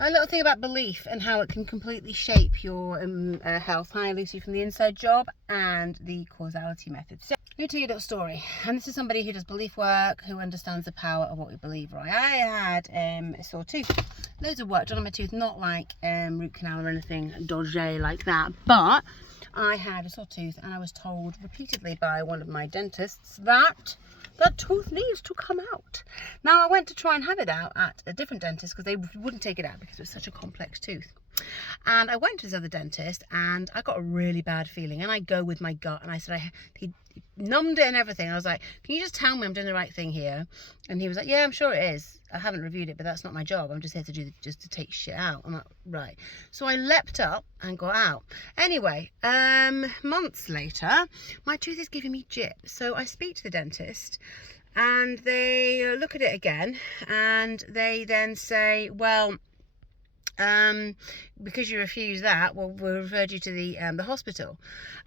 A little thing about belief and how it can completely shape your health. Hi, Lucy from the Inside Job and the causality method. So, let me tell you a little story. And this is somebody who does belief work, who understands the power of what we believe, right? I had a sore tooth. Loads of work done on my tooth, not like root canal or anything dodgy like that, but I had a sore tooth and I was told repeatedly by one of my dentists that that tooth needs to come out. Now, I went to try and have it out at a different dentist because they wouldn't take it out because it was such a complex tooth. And I went to this other dentist and I got a really bad feeling. And I go with my gut and I said, he numbed it and everything. I was like, can you just tell me I'm doing the right thing here? And he was like, yeah, I'm sure it is. I haven't reviewed it, but that's not my job. I'm just here to just to take shit out. I'm like, right. So I leapt up and got out. Anyway, months later, my tooth is giving me jip. So I speak to the dentist and they look at it again and they then say, well, because you refuse that, well, we'll refer you to the hospital.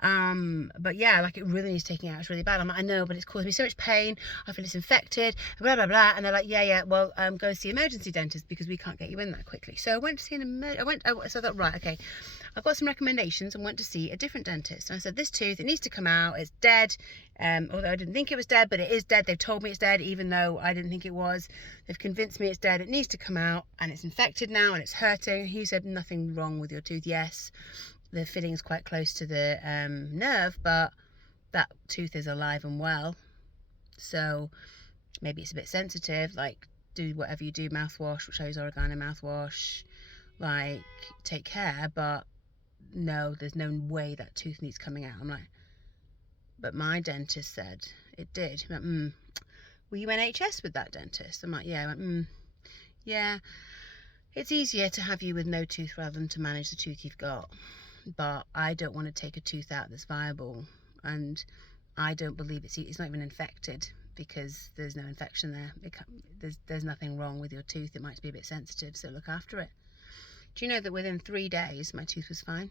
But yeah, like it really needs taking out. It's really bad. I'm like, I know, but it's caused me so much pain. I feel it's infected, blah, blah, blah. And they're like, yeah, well, go see emergency dentist because we can't get you in that quickly. So I went to see so I thought, right, okay, I've got some recommendations and went to see a different dentist. And I said, this tooth, it needs to come out. It's dead. Although I didn't think it was dead, but it is dead. They've told me it's dead, even though I didn't think it was. They've convinced me it's dead. It needs to come out, and it's infected now, and it's hurting. He said, nothing wrong with your tooth. Yes, the fitting's quite close to the nerve, but that tooth is alive and well. So maybe it's a bit sensitive. Like, do whatever you do, mouthwash, which I use oregano mouthwash. Like, take care, but no, there's no way that tooth needs coming out. I'm like, but my dentist said it did. He went, were you NHS with that dentist? I'm like, yeah. I went, yeah. It's easier to have you with no tooth rather than to manage the tooth you've got. But I don't want to take a tooth out that's viable. And I don't believe it's not even infected because there's no infection there. There's nothing wrong with your tooth. It might be a bit sensitive, so look after it. Do you know that within 3 days, my tooth was fine?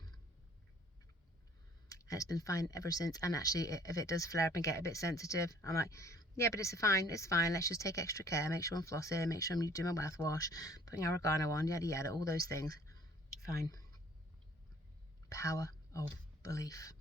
And it's been fine ever since. And actually, if it does flare up and get a bit sensitive, I'm like, yeah, but it's fine. Let's just take extra care. Make sure I'm flossing. Make sure I'm doing my mouthwash, putting oregano on, yada, yada, all those things. Fine. Power of belief.